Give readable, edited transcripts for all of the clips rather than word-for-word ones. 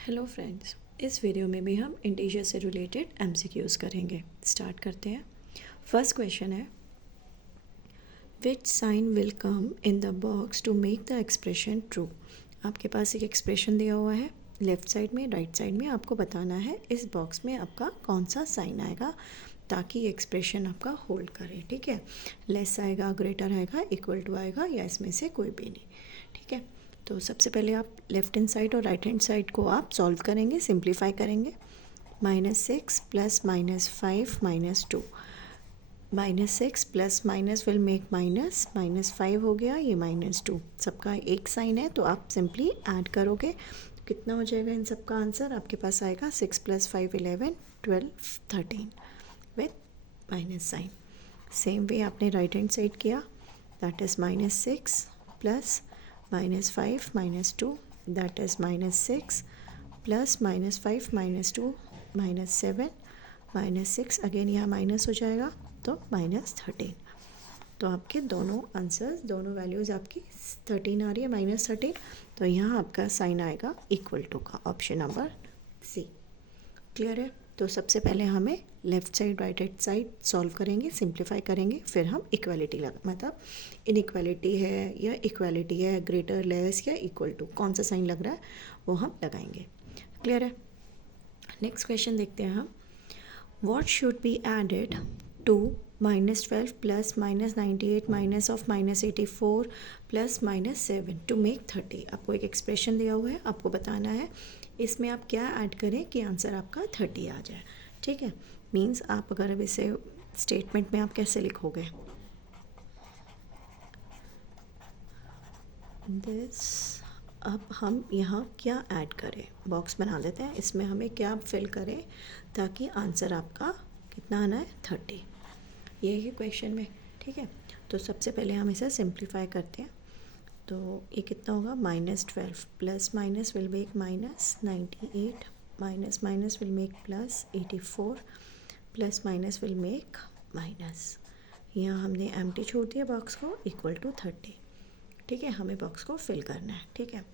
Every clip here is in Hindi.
हेलो फ्रेंड्स, इस वीडियो में भी हम इंटीजर से रिलेटेड एमसीक्यूज़ करेंगे। स्टार्ट करते हैं। फर्स्ट क्वेश्चन है, which sign will come in the box to make the expression true. आपके पास एक एक्सप्रेशन दिया हुआ है, लेफ़्ट साइड में राइट साइड में आपको बताना है इस बॉक्स में आपका कौन सा साइन आएगा ताकि एक्सप्रेशन आपका होल्ड करे। ठीक है, लेस आएगा, ग्रेटर आएगा, इक्वल टू आएगा या इसमें से कोई भी नहीं। ठीक है, तो सबसे पहले आप लेफ़्ट हैंड साइड और राइट हैंड साइड को आप सॉल्व करेंगे, सिंप्लीफाई करेंगे। -6 plus -5 -2, -6 plus minus will make minus, -5 हो गया, ये -2, सबका एक साइन है तो आप सिंपली ऐड करोगे तो कितना हो जाएगा इन सबका आंसर। आपके पास आएगा 6 + 5 11 12 13 with minus sign. Same way आपने राइट हैंड साइड किया, that is -6 plus -5 -2, that is -6 plus -5 -2 -7 -6, again यहाँ माइनस हो जाएगा तो -13। तो आपके दोनों आंसर्स, दोनों वैल्यूज़ आपकी 13 आ रही है, -13। तो यहाँ आपका साइन आएगा इक्वल टू का, ऑप्शन नंबर सी। क्लियर है। तो सबसे पहले हमें left side right hand side solve करेंगे, सिंप्लीफाई करेंगे, फिर हम इक्वालिटी मतलब इनइक्वालिटी है या इक्वालिटी है, ग्रेटर लेस या इक्वल टू, कौन सा साइन लग रहा है वो हम लगाएंगे। क्लियर है। नेक्स्ट क्वेश्चन देखते हैं हम, what should be added to -12 plus -98 minus of -84 plus -7 to make 30। आपको एक एक्सप्रेशन दिया हुआ है, आपको बताना है इसमें आप क्या ऐड करें कि आंसर आपका 30 आ जाए। ठीक है, मीन्स आप अगर अब इसे स्टेटमेंट में आप कैसे लिखोगे, दिस, अब हम यहाँ क्या ऐड करें, बॉक्स बना देते हैं, इसमें हमें क्या फिल करें ताकि आंसर आपका कितना आना है 30, ये है क्वेश्चन में। ठीक है, तो सबसे पहले हम इसे सिंप्लीफाई करते हैं। तो ये कितना होगा, -12 plus minus will make -98 minus minus will make +84 plus minus will make minus, यहाँ हमने एम्प्टी छोड़ दिया बॉक्स को, इक्वल टू 30। ठीक है, हमें बॉक्स को फिल करना है। ठीक है,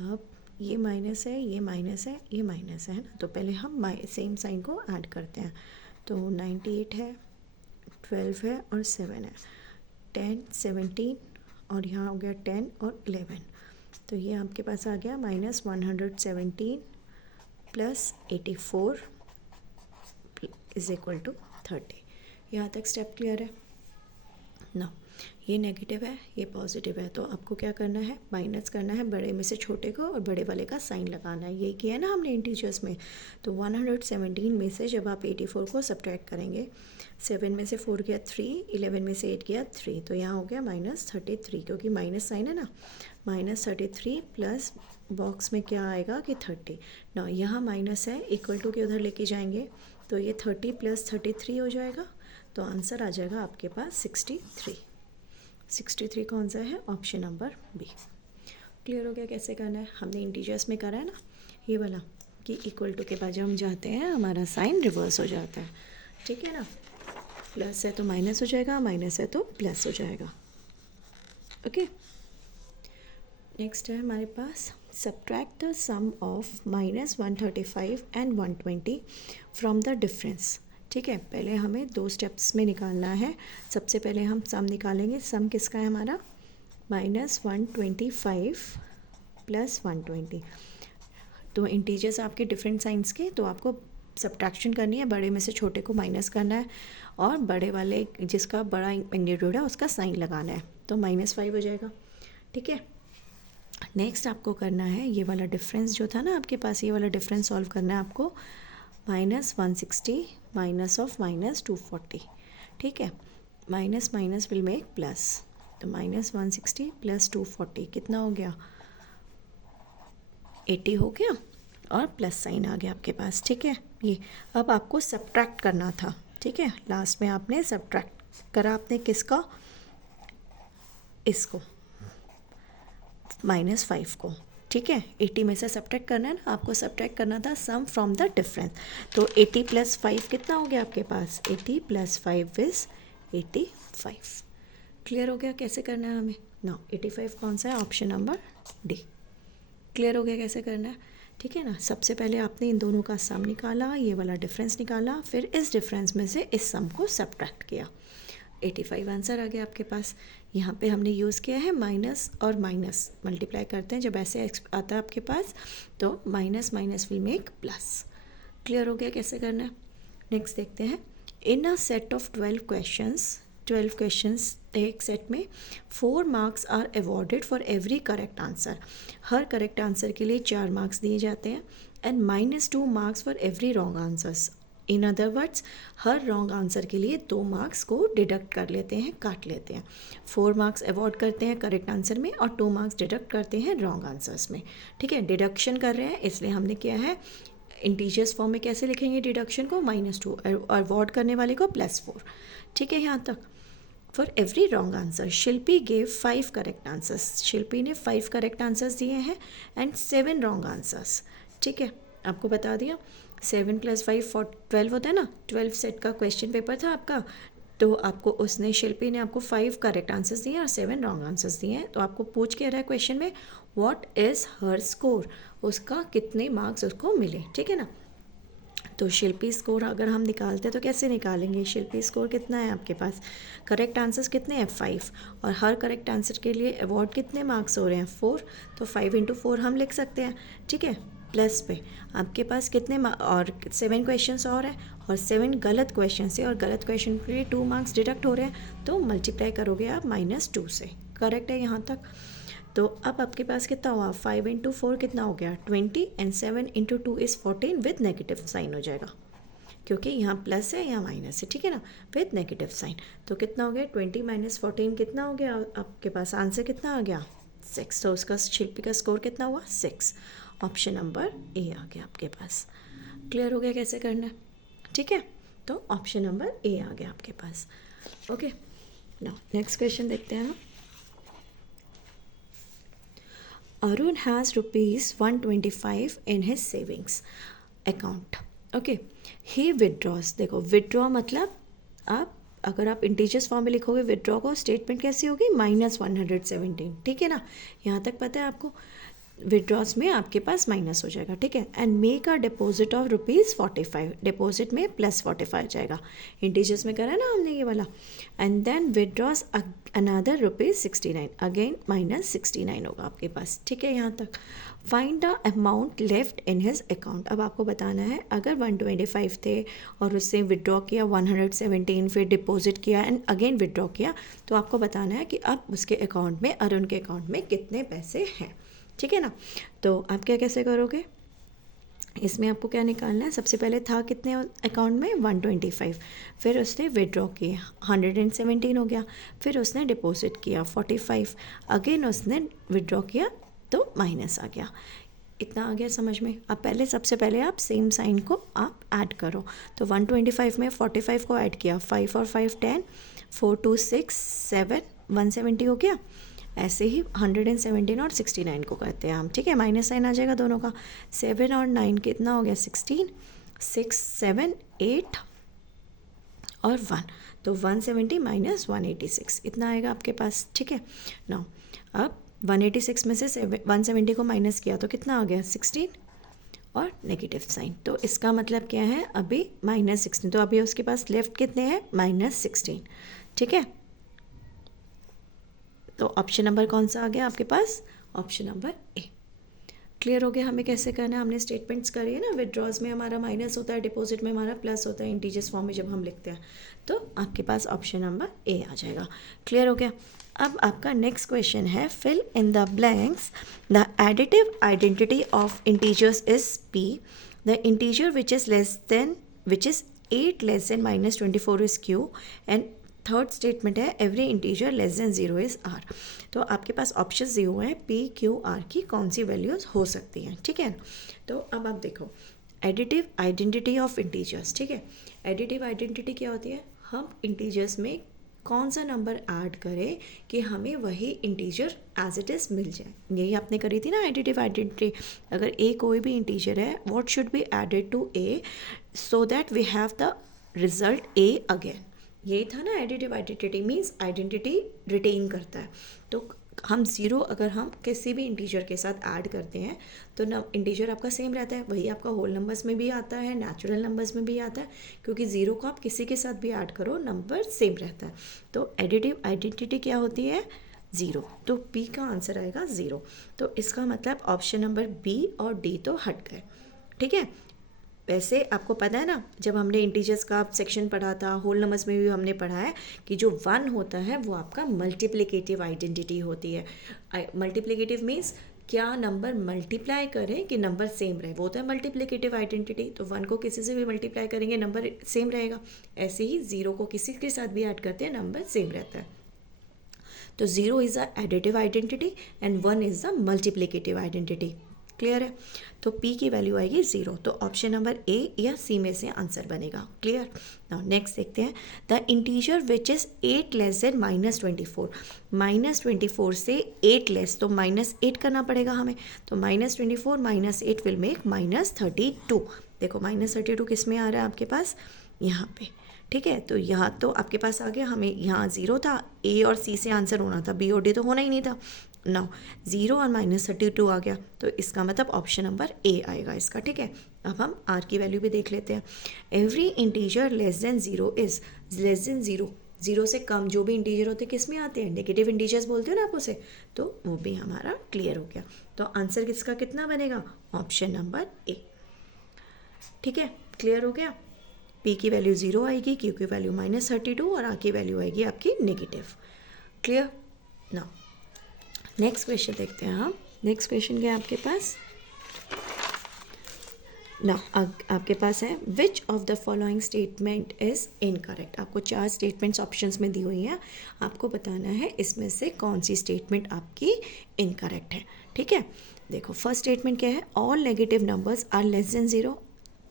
अब ये माइनस है, ये माइनस है, ये माइनस है ना, तो पहले हम सेम साइन को ऐड करते हैं। तो 98 है, 12 है और 7 है, 10 17 और यहाँ हो गया 10 और 11, तो ये आपके पास आ गया -117 प्लस 84 इज इक्वल टू 30। यहाँ तक स्टेप क्लियर है ना। ये नेगेटिव है, ये पॉजिटिव है, तो आपको क्या करना है, माइनस करना है बड़े में से छोटे को और बड़े वाले का साइन लगाना है। यही किया है ना हमने इंटीजर्स में। तो 117 में से जब आप 84 को सब्ट्रैक्ट करेंगे, 7 में से 4 गया 3, 11 में से 8 गया 3, तो यहाँ हो गया -33, क्योंकि माइनस साइन है ना, -33 प्लस बॉक्स में क्या आएगा कि 30 ना, यहाँ माइनस है, इक्वल टू के उधर लेके जाएंगे तो ये 30 + 33 हो जाएगा, तो आंसर आ जाएगा आपके पास 63। 63 कौन सा है, ऑप्शन नंबर बी। क्लियर हो गया कैसे करना है, हमने इंटीजर्स में करा है ना ये वाला, कि इक्वल टू के बाद जब हम जाते हैं हमारा साइन रिवर्स हो जाता है। ठीक है ना, प्लस है तो माइनस हो जाएगा, माइनस है तो प्लस हो जाएगा। ओके, नेक्स्ट है हमारे पास, subtract the sum of -135 and 120 from the difference. ठीक है, पहले हमें 2 स्टेप्स में निकालना है। सबसे पहले हम सम निकालेंगे। सम किसका है हमारा, -125 प्लस 120। तो इंटीजर्स आपके डिफरेंट साइंस के, तो आपको सब्ट्रैक्शन करनी है, बड़े में से छोटे को माइनस करना है और बड़े वाले जिसका बड़ा मैग्नीट्यूड है उसका साइन लगाना है, तो -5 हो जाएगा। ठीक है, नेक्स्ट आपको करना है ये वाला डिफरेंस जो था ना आपके पास, ये वाला डिफरेंस सॉल्व करना है आपको, -160 माइनस ऑफ -240। ठीक है, minus minus will make plus, तो -160 प्लस 240 कितना हो गया, 80 हो गया और प्लस साइन आ गया आपके पास। ठीक है, ये अब आपको सब्ट्रैक्ट करना था। ठीक है, लास्ट में आपने सब्ट्रैक्ट करा, आपने किसका, इसको -5 को। ठीक है, 80 में से सब्ट्रैक्ट करना है ना आपको, सब्ट्रैक्ट करना था सम फ्रॉम द डिफरेंस। तो 80 + 5 कितना हो गया आपके पास, 80 + 5 इज 85। क्लियर हो गया कैसे करना है हमें ना, 85 कौन सा है, ऑप्शन नंबर डी। क्लियर हो गया कैसे करना है। ठीक है ना। सबसे पहले आपने इन दोनों का सम निकाला, ये वाला डिफरेंस निकाला, फिर इस डिफरेंस में से इस सम को सब्ट्रैक्ट किया, 85 आंसर आ गया आपके पास। यहाँ पे हमने यूज़ किया है माइनस और माइनस मल्टीप्लाई करते हैं जब ऐसे आता है आपके पास, तो minus minus will make plus. Clear हो गया कैसे करना है। नेक्स्ट देखते हैं, in a set of 12 questions एक सेट में 4 marks are awarded for every correct answer. हर करेक्ट आंसर के लिए 4 मार्क्स दिए जाते हैं, and -2 marks for every wrong answers. In other words, हर रॉन्ग आंसर के लिए 2 मार्क्स को डिडक्ट कर लेते हैं, काट लेते हैं। 4 मार्क्स अवॉर्ड करते हैं करेक्ट आंसर में और 2 मार्क्स डिडक्ट करते हैं रॉन्ग आंसर्स में। ठीक है, डिडक्शन कर रहे हैं इसलिए हमने किया है इंटीजर्स फॉर्म में। कैसे लिखेंगे डिडक्शन को, -2, और अवॉर्ड करने वाले को +4। ठीक है, यहाँ तक। For every wrong answer Shilpi gave 5 correct answers. Shilpi ने 5 करेक्ट आंसर्स दिए हैं एंड 7 रॉन्ग आंसर्स। ठीक है, आपको बता दिया 7 + 5 12 होता है ना, 12 सेट का क्वेश्चन पेपर था आपका, तो आपको उसने शिल्पी ने आपको 5 करेक्ट आंसर्स दिए और 7 रॉन्ग आंसर्स दिए हैं। तो आपको पूछ के रहा है क्वेश्चन में, व्हाट इज़ हर स्कोर, उसका कितने मार्क्स उसको मिले। ठीक है ना। तो शिल्पी स्कोर अगर हम निकालते हैं तो कैसे निकालेंगे, शिल्पी स्कोर कितना है आपके पास, करेक्ट आंसर्स कितने हैं 5, और हर करेक्ट आंसर के लिए अवॉर्ड कितने मार्क्स हो रहे हैं 4, तो 5 × 4 हम लिख सकते हैं। ठीक है, प्लस पे आपके पास कितने और 7 क्वेश्चंस और हैं, और 7 गलत क्वेश्चन से, और गलत क्वेश्चन के लिए 2 मार्क्स डिडक्ट हो रहे हैं, तो मल्टीप्लाई करोगे आप -2 से। करेक्ट है यहाँ तक। तो अब आपके पास कितना हुआ, 5 × 4 कितना हो गया 20, and 7 × 2 is 14 with negative sign हो जाएगा, क्योंकि यहाँ प्लस है यहाँ माइनस है। ठीक है ना, विद नेगेटिव साइन। तो कितना हो गया 20 - 14 कितना हो गया आपके पास, आंसर कितना आ गया 6। तो उसका शिल्पी का स्कोर कितना हुआ 6। ऑप्शन नंबर ए आ गया आपके पास। क्लियर हो गया कैसे करना है। ठीक है, तो ऑप्शन नंबर ए आ गया आपके पास। ओके, नाउ नेक्स्ट क्वेश्चन देखते हैं हम। Arun has ₹125 in his savings account. Okay, he withdraws. देखो विड्रॉ मतलब अगर आप इंटीजर्स फॉर्म में लिखोगे विड्रॉ को, स्टेटमेंट कैसी होगी -117। ठीक है ना, यहाँ तक पता है आपको। विड्रॉस में आपके पास माइनस हो जाएगा। ठीक है, and make a deposit of ₹45। Deposit में +45 जाएगा, इंटीजर्स में करा है ना हमने ये वाला। And then withdraws another ₹69, again -69 होगा आपके पास। ठीक है, यहाँ तक। Find the amount left in his account. अब आपको बताना है अगर 125 थे और उससे विड्रॉ किया 117, फिर डिपॉजिट किया एंड अगेन विड्रॉ किया, तो आपको बताना है कि अब उसके अकाउंट में, अरुण के अकाउंट में कितने पैसे हैं। ठीक है ना। तो आप क्या कैसे करोगे, इसमें आपको क्या निकालना है, सबसे पहले था कितने अकाउंट में 125, फिर उसने विड्रॉ किया 117 हो गया, फिर उसने डिपॉजिट किया 45, अगेन उसने विड्रॉ किया तो माइनस आ गया। इतना आ गया समझ में। अब पहले सबसे पहले आप सेम साइन को आप ऐड करो। तो 125 में 45 को ऐड किया, 5 और 5 10, 4 2 6 7, 170 हो गया। ऐसे ही 117 और 69 को करते हैं हम। ठीक है, माइनस साइन आ जाएगा दोनों का। 7 और 9 कितना हो गया 16, 6 7 8 और 1, तो 170 - 186 इतना आएगा आपके पास। ठीक है, नाउ अब 186 में से 170 को माइनस किया तो कितना आ गया 16 और नेगेटिव साइन। तो इसका मतलब क्या है, अभी -16, तो अभी उसके पास लेफ्ट कितने हैं -16। ठीक है, तो ऑप्शन नंबर कौन सा आ गया आपके पास, ऑप्शन नंबर ए। क्लियर हो गया हमें कैसे करना है। हमने स्टेटमेंट्स करी है ना, विड्रॉज में हमारा माइनस होता है, डिपॉजिट में हमारा प्लस होता है, इंटीजर्स फॉर्म में जब हम लिखते हैं, तो आपके पास ऑप्शन नंबर ए आ जाएगा। क्लियर हो गया। अब आपका नेक्स्ट क्वेश्चन है, fill in the blanks. The additive identity of integers is p। The integer which is 8 less than -24 is q, and third statement है every integer less than 0 is r। तो आपके पास ऑप्शन 0 है, p q r की कौन सी वैल्यूज़ हो सकती हैं। ठीक है, तो अब आप देखो एडिटिव आइडेंटिटी ऑफ इंटीजर्स। ठीक है, एडिटिव आइडेंटिटी क्या होती है, हम इंटीजर्स में कौन सा नंबर ऐड करें कि हमें वही इंटीजर एज इट इज़ मिल जाए। यही आपने करी थी ना एडिटिव आइडेंटिटी। अगर a कोई भी इंटीजर है, what should be added to a so that we have the result a again. यही था ना additive identity, means identity retain करता है। तो हम ज़ीरो अगर हम किसी भी इंटीजर के साथ ऐड करते हैं तो ना इंटीजर आपका सेम रहता है, वही आपका होल नंबर्स में भी आता है, नेचुरल नंबर्स में भी आता है, क्योंकि ज़ीरो को आप किसी के साथ भी ऐड करो नंबर सेम रहता है। तो एडिटिव आइडेंटिटी क्या होती है? ज़ीरो। तो बी का आंसर आएगा ज़ीरो। तो इसका मतलब ऑप्शन नंबर बी और डी तो हट गए। ठीक है, वैसे आपको पता है ना, जब हमने इंटीजर्स का सेक्शन पढ़ा था, होल नंबर्स में भी हमने पढ़ा है कि जो वन होता है वो आपका मल्टीप्लिकेटिव आइडेंटिटी होती है। मल्टीप्लिकेटिव मीन्स क्या नंबर मल्टीप्लाई करें कि नंबर सेम रहे, वो होता है मल्टीप्लिकेटिव आइडेंटिटी। तो वन को किसी से भी मल्टीप्लाई करेंगे नंबर सेम रहेगा, ऐसे ही ज़ीरो को किसी के साथ भी ऐड करते हैं नंबर सेम रहता है। तो zero is a additive identity and one is the multiplicative identity. Clear है? तो P की वैल्यू आएगी ज़ीरो। तो ऑप्शन नंबर ए या सी में से आंसर बनेगा। क्लियर? नाउ नेक्स्ट देखते हैं, the integer which is 8 less than -24। -24 से 8 लेस, तो -8 करना पड़ेगा हमें। तो -24 -8 विल मेक -32। देखो -32 किस में आ रहा है आपके पास? यहाँ पे। ठीक है, तो यहाँ तो आपके पास आ गया, हमें यहाँ ज़ीरो था, ए और सी से आंसर होना था, बी और डी तो होना ही नहीं था। नाउ ज़ीरो और -32 आ गया, तो इसका मतलब ऑप्शन नंबर ए आएगा इसका। ठीक है, अब हम आर की वैल्यू भी देख लेते हैं। Every integer less than zero is less than zero. Zero से कम जो भी इंटीजर होते हैं किस में आते हैं? नेगेटिव इंटीजर्स बोलते हो ना आप उसे, तो वो भी हमारा क्लियर हो गया। तो आंसर किसका कितना बनेगा? Option number A. ठीक है, क्लियर हो गया। पी की वैल्यू ज़ीरो आएगी, क्यू की वैल्यू -32 और आर की वैल्यू आएगी आपकी नेगेटिव। क्लियर? ना नेक्स्ट क्वेश्चन देखते हैं हम। नेक्स्ट क्वेश्चन क्या है आपके पास? ना आपके पास है, which of the following statement is incorrect. आपको 4 स्टेटमेंट्स ऑप्शंस में दी हुई हैं, आपको बताना है इसमें से कौन सी स्टेटमेंट आपकी इनकरेक्ट है। ठीक है, देखो फर्स्ट स्टेटमेंट क्या है? All negative numbers are less than zero.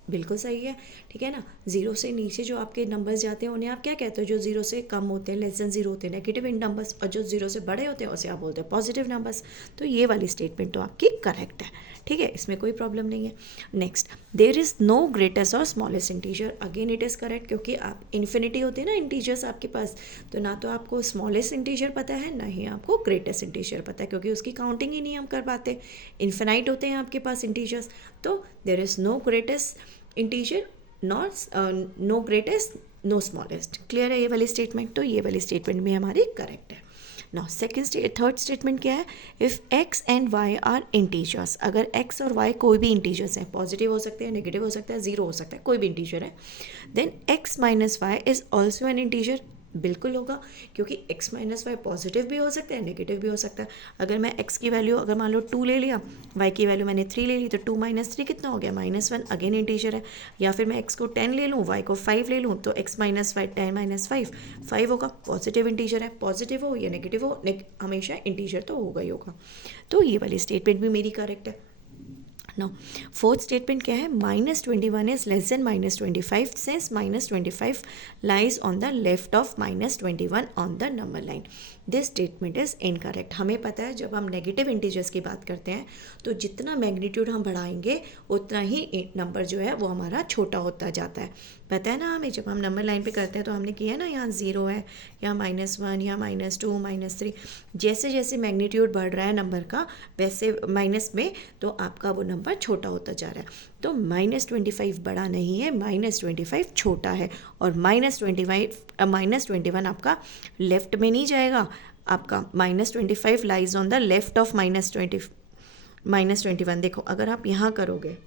बिल्कुल सही है। ठीक है ना, ज़ीरो से नीचे जो आपके नंबर्स जाते हैं उन्हें आप क्या कहते हो? जो ज़ीरो से कम होते हैं, लेस देन ज़ीरो होते हैं, नेगेटिव इन नंबर्स, और जो ज़ीरो से बड़े होते हैं उसे आप बोलते हैं पॉजिटिव नंबर्स। तो ये वाली स्टेटमेंट तो आपकी करेक्ट है। ठीक है, इसमें कोई प्रॉब्लम नहीं है। Next, there is no greatest or smallest integer. Again it is correct, क्योंकि आप इन्फिनिटी होते हैं ना इंटीजर्स आपके पास, तो ना तो आपको स्मॉलेस्ट इंटीजर पता है, ना ही आपको ग्रेटेस्ट इंटीजर पता है, क्योंकि उसकी काउंटिंग ही नहीं हम कर पाते। इन्फिनाइट होते हैं आपके पास इंटीजर्स। तो there is no greatest integer, not no greatest, no smallest. Clear है ये वाली स्टेटमेंट? तो ये वाली स्टेटमेंट भी हमारी करेक्ट है। नाउ थर्ड स्टेटमेंट क्या है? If x and y are integers. अगर x और y कोई भी इंटीजर्स हैं, पॉजिटिव हो सकते हैं, नेगेटिव हो सकता है, ज़ीरो हो सकता है, कोई भी इंटीजर है, then x minus y is also an integer. बिल्कुल होगा, क्योंकि x माइनस वाई पॉजिटिव भी हो सकता है, नेगेटिव भी हो सकता है। अगर मैं x की वैल्यू अगर मान लो 2 ले लिया, y की वैल्यू मैंने 3 ले ली, तो 2 माइनस 3 कितना हो गया? -1। अगेन इंटीजर है। या फिर मैं x को 10 ले लूँ, y को 5 ले लूँ, तो x माइनस 5 10 माइनस 5 होगा। पॉजिटिव इंटीजर है, पॉजिटिव हो या नेगेटिव हो, हमेशा इंटीजर तो होगा ही होगा। तो ये वाली स्टेटमेंट भी मेरी करेक्ट है। नाउ फोर्थ स्टेटमेंट क्या है? -21 is less than -25 since -25 lies on the left of -21 on the number line. This statement is incorrect. हमें पता है जब हम नेगेटिव इंटीजर्स की बात करते हैं तो जितना मैग्नीट्यूड हम बढ़ाएंगे उतना ही नंबर जो है वो हमारा छोटा होता जाता है। पता है ना हमें, जब हम नंबर लाइन पे करते हैं तो हमने किया है ना, यहाँ 0 है, यहाँ -1, यहाँ -2, -3, जैसे जैसे मैग्नीट्यूड बढ़ रहा है नंबर का वैसे माइनस में, तो आपका वो नंबर छोटा होता जा रहा है। तो -25 बड़ा नहीं है, -25 छोटा है, और -21 आपका लेफ्ट में नहीं जाएगा, आपका -25 lies on the left of -21। देखो अगर आप यहाँ करोगे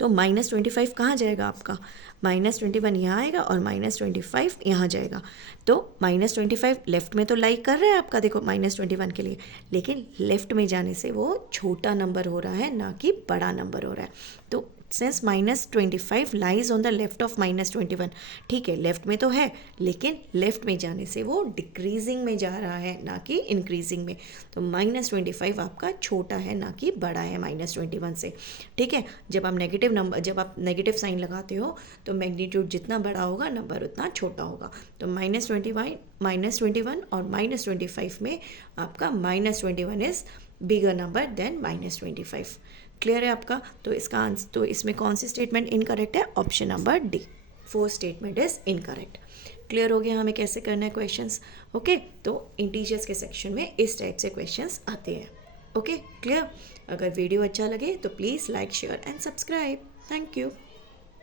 तो -25 कहाँ जाएगा आपका? -21 यहाँ आएगा और -25 यहाँ जाएगा। तो -25 लेफ्ट में तो लाइक कर रहा है आपका, देखो -21 के लिए, लेकिन लेफ्ट में जाने से वो छोटा नंबर हो रहा है, ना कि बड़ा नंबर हो रहा है। तो since -25 lies on the left of -21, ठीक है लेफ्ट में तो है, लेकिन लेफ्ट में जाने से वो डिक्रीजिंग में जा रहा है, ना कि इंक्रीजिंग में। तो -25 आपका छोटा है, ना कि बड़ा है -21 से। ठीक है, जब आप नेगेटिव साइन लगाते हो तो मैग्नीट्यूड जितना बड़ा होगा नंबर उतना छोटा होगा। तो -21 और -25 में आपका -21 is bigger number than -25। Clear है आपका? तो इसका आंसर, तो इसमें कौन सी स्टेटमेंट इनकरेक्ट है? Option number D, 4th statement is incorrect. Clear हो गया हमें कैसे करना है क्वेश्चंस। ओके, तो इंटीजर्स के सेक्शन में इस टाइप से क्वेश्चंस आते हैं। Okay, clear. अगर वीडियो अच्छा लगे तो please like, share and subscribe. Thank you.